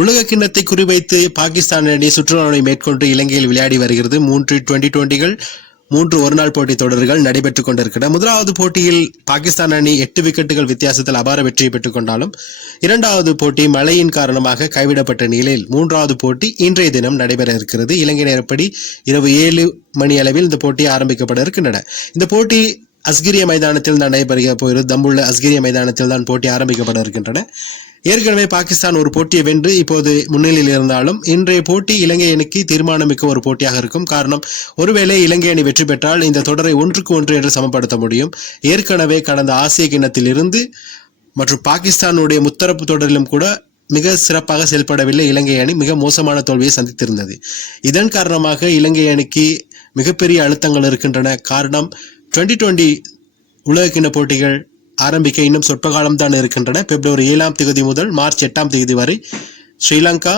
உலக கிண்ணத்தை குறிவைத்து பாகிஸ்தான் அணி சுற்றுலாவை மேற்கொண்டு இலங்கையில் விளையாடி வருகிறது. மூன்று டுவெண்டி டுவெண்டிகள் மூன்று ஒருநாள் போட்டி தொடர்கள் நடைபெற்றுக் கொண்டிருக்கின்றன. முதலாவது போட்டியில் பாகிஸ்தான் அணி எட்டு விக்கெட்டுகள் வித்தியாசத்தில் அபார வெற்றியை பெற்றுக் கொண்டாலும் இரண்டாவது போட்டி மழையின் காரணமாக கைவிடப்பட்ட நிலையில் மூன்றாவது போட்டி இன்றைய தினம் நடைபெற இருக்கிறது. இலங்கை நேரப்படி இரவு ஏழு மணி அளவில் இந்த போட்டி ஆரம்பிக்கப்பட இருக்கின்றன. இந்த போட்டி அஸ்கிரிய மைதானத்தில் நடைபெறுக போகிறது. தம்புள்ள அஸ்கிரிய மைதானத்தில் தான் போட்டி ஆரம்பிக்கப்பட இருக்கின்றன. ஏற்கனவே பாகிஸ்தான் ஒரு போட்டியை வென்று இப்போது முன்னிலையில் இருந்தாலும் இன்றைய போட்டி இலங்கை அணிக்கு தீர்மானமிக்க ஒரு போட்டியாக இருக்கும். காரணம் ஒருவேளை இலங்கை அணி வெற்றி பெற்றால் இந்த தொடரை ஒன்றுக்கு ஒன்று என்று சமப்படுத்த முடியும். ஏற்கனவே கடந்த ஆசிய கிண்ணத்தில் இருந்து மற்றும் பாகிஸ்தானுடைய முத்தரப்பு தொடரிலும் கூட மிக சிறப்பாக செயல்படவில்லை இலங்கை அணி. மிக மோசமான தோல்வியை சந்தித்திருந்தது. இதன் காரணமாக இலங்கை அணிக்கு மிகப்பெரிய அழுத்தங்கள் இருக்கின்றன. காரணம் டுவெண்ட்டி டுவெண்ட்டி உலகக்கிண போட்டிகள் ஆரம்பிக்க இன்னும் சொற்ப காலம் தான் இருக்கின்றன. பிப்ரவரி ஏழாம் தேதி முதல் மார்ச் எட்டாம் தேதி வரை ஸ்ரீலங்கா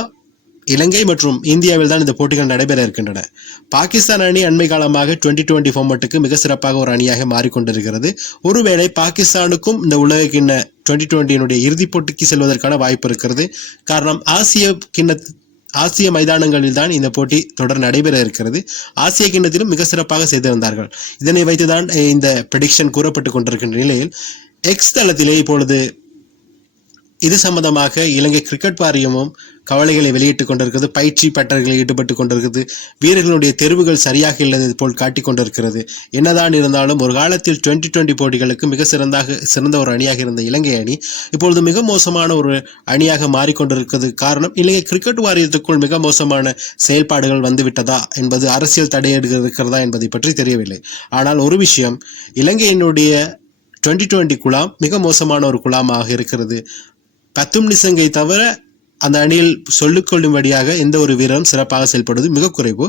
இலங்கை மற்றும் இந்தியாவில் தான் இந்த போட்டிகள் நடைபெற இருக்கின்றன. பாகிஸ்தான் அணி அண்மை காலமாக டுவெண்ட்டி டுவெண்ட்டி ஃபார்மட்டுக்கு மிக சிறப்பாக ஒரு அணியாக மாறிக்கொண்டிருக்கிறது. ஒருவேளை பாகிஸ்தானுக்கும் இந்த உலக கிண்ண டுவெண்ட்டி டுவெண்ட்டியினுடைய இறுதிப் போட்டிக்கு செல்வதற்கான வாய்ப்பு இருக்கிறது. காரணம் ஆசிய கிண்ண ஆசிய மைதானங்களில் தான் இந்த போட்டி தொடர் நடைபெற இருக்கிறது. ஆசிய கிண்ணத்திலும் மிக சிறப்பாக செய்திருந்தார்கள். இதனை வைத்துதான் தான் இந்த ப்ரெடிக்ஷன் கூறப்பட்டு கொண்டிருக்கின்ற நிலையில் எக்ஸ் தளத்திலே இப்பொழுது இது சம்பந்தமாக இலங்கை கிரிக்கெட் வாரியமும் கவலைகளை வெளியிட்டுக் கொண்டிருக்கிறது. பயிற்சி பட்டர்களில் ஈடுபட்டு கொண்டிருக்கிறது. வீரர்களுடைய தெரிவுகள் சரியாக இல்லை போல் காட்டிக் கொண்டிருக்கிறது. என்னதான் இருந்தாலும் ஒரு காலத்தில் டுவெண்ட்டி டுவெண்ட்டி போட்டிகளுக்கு மிக சிறந்தாக சிறந்த ஒரு அணியாக இருந்த இலங்கை அணி இப்பொழுது மிக மோசமான ஒரு அணியாக மாறிக்கொண்டிருக்கிறது. காரணம் இலங்கை கிரிக்கெட் வாரியத்துக்குள் மிக மோசமான செயல்பாடுகள் வந்துவிட்டதா என்பது அரசியல் தடையிடுகிறதா இருக்கிறதா என்பதை பற்றி தெரியவில்லை. ஆனால் ஒரு விஷயம் இலங்கையினுடைய டுவெண்ட்டி டுவெண்ட்டி குழாம் மிக மோசமான ஒரு குழாமாக இருக்கிறது. கத்தும் நிசங்கை தவிர அந்த அணியில் சொல்லிக்கொள்ளும்படியாக எந்த ஒரு வீரரும் சிறப்பாக செயல்படுவது மிக குறைவு.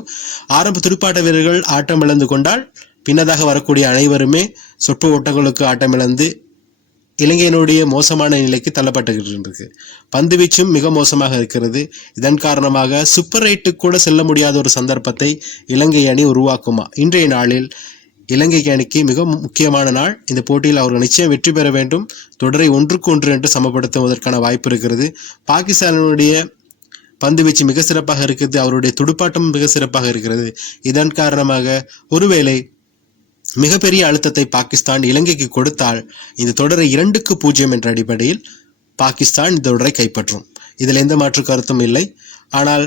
ஆரம்ப துடுப்பாட்ட வீரர்கள் ஆட்டம் இழந்து கொண்டால் பின்னதாக வரக்கூடிய அனைவருமே சொற்ப ஓட்டங்களுக்கு ஆட்டம் இழந்து இலங்கையினுடைய மோசமான நிலைக்கு தள்ளப்பட்டுகின்றது. பந்து வீச்சும் மிக மோசமாக இருக்கிறது. இதன் காரணமாக சூப்பர் ரைட்டுக்கு கூட செல்ல முடியாத ஒரு சந்தர்ப்பத்தை இலங்கை அணி உருவாக்குமா? இன்றைய நாளில் இலங்கைக்கு அணிக்கு மிக முக்கியமான நாள். இந்த போட்டியில் அவர்கள் நிச்சயம் வெற்றி பெற வேண்டும். தொடரை ஒன்றுக்கு ஒன்று என்று சமப்படுத்துவதற்கான வாய்ப்பு இருக்கிறது. பாகிஸ்தானுடைய பந்து வீச்சு மிக சிறப்பாக இருக்கிறது அவருடைய துடுப்பாட்டம் மிக சிறப்பாக இருக்கிறது. இதன் காரணமாக ஒருவேளை மிகப்பெரிய அழுத்தத்தை பாகிஸ்தான் இலங்கைக்கு கொடுத்தால் இந்த தொடரை இரண்டுக்கு பூஜ்ஜியம் என்ற அடிப்படையில் பாகிஸ்தான் இந்த தொடரை கைப்பற்றும். இதில் எந்த மாற்று கருத்தும் இல்லை. ஆனால்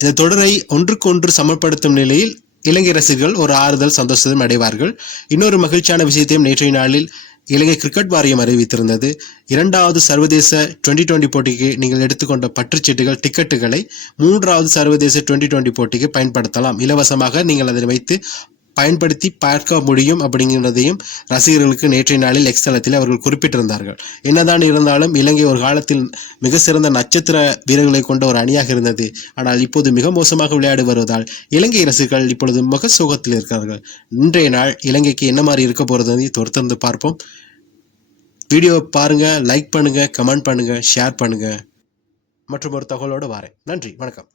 இந்த தொடரை ஒன்றுக்கு ஒன்று சமப்படுத்தும் நிலையில் இலங்கை ரசிகர்கள் ஒரு ஆறுதல் சந்தோஷத்தையும் அடைவார்கள். இன்னொரு மகிழ்ச்சியான விஷயத்தையும் நேற்றைய நாளில் இலங்கை கிரிக்கெட் வாரியம் அறிவித்திருந்தது. இரண்டாவது சர்வதேச டுவெண்ட்டி டுவெண்ட்டி போட்டிக்கு நீங்கள் எடுத்துக்கொண்ட பற்றுச்சீட்டுகள் டிக்கெட்டுகளை மூன்றாவது சர்வதேச டுவெண்ட்டி டுவெண்ட்டி போட்டிக்கு பயன்படுத்தலாம். இலவசமாக நீங்கள் அதை வைத்து பயன்படுத்தி பார்க்க முடியும் அப்படிங்கிறதையும் ரசிகர்களுக்கு நேற்றைய நாளில் எக்ஸ்தலத்தில் அவர்கள் குறிப்பிட்டிருந்தார்கள். என்னதான் இருந்தாலும் இலங்கை ஒரு காலத்தில் மிக சிறந்த நட்சத்திர வீரர்களை கொண்ட ஒரு அணியாக இருந்தது. ஆனால் இப்போது மிக மோசமாக விளையாடி வருவதால் இலங்கை ரசிகர்கள் இப்பொழுது முக சோகத்தில் இருக்கிறார்கள். இன்றைய நாள் இலங்கைக்கு என்ன மாதிரி இருக்க போகிறது தொடர்ந்து பார்ப்போம். வீடியோ பாருங்கள் லைக் பண்ணுங்கள் கமெண்ட் பண்ணுங்கள் ஷேர் பண்ணுங்கள் மற்றும் ஒரு தகவலோடு வரேன். நன்றி வணக்கம்.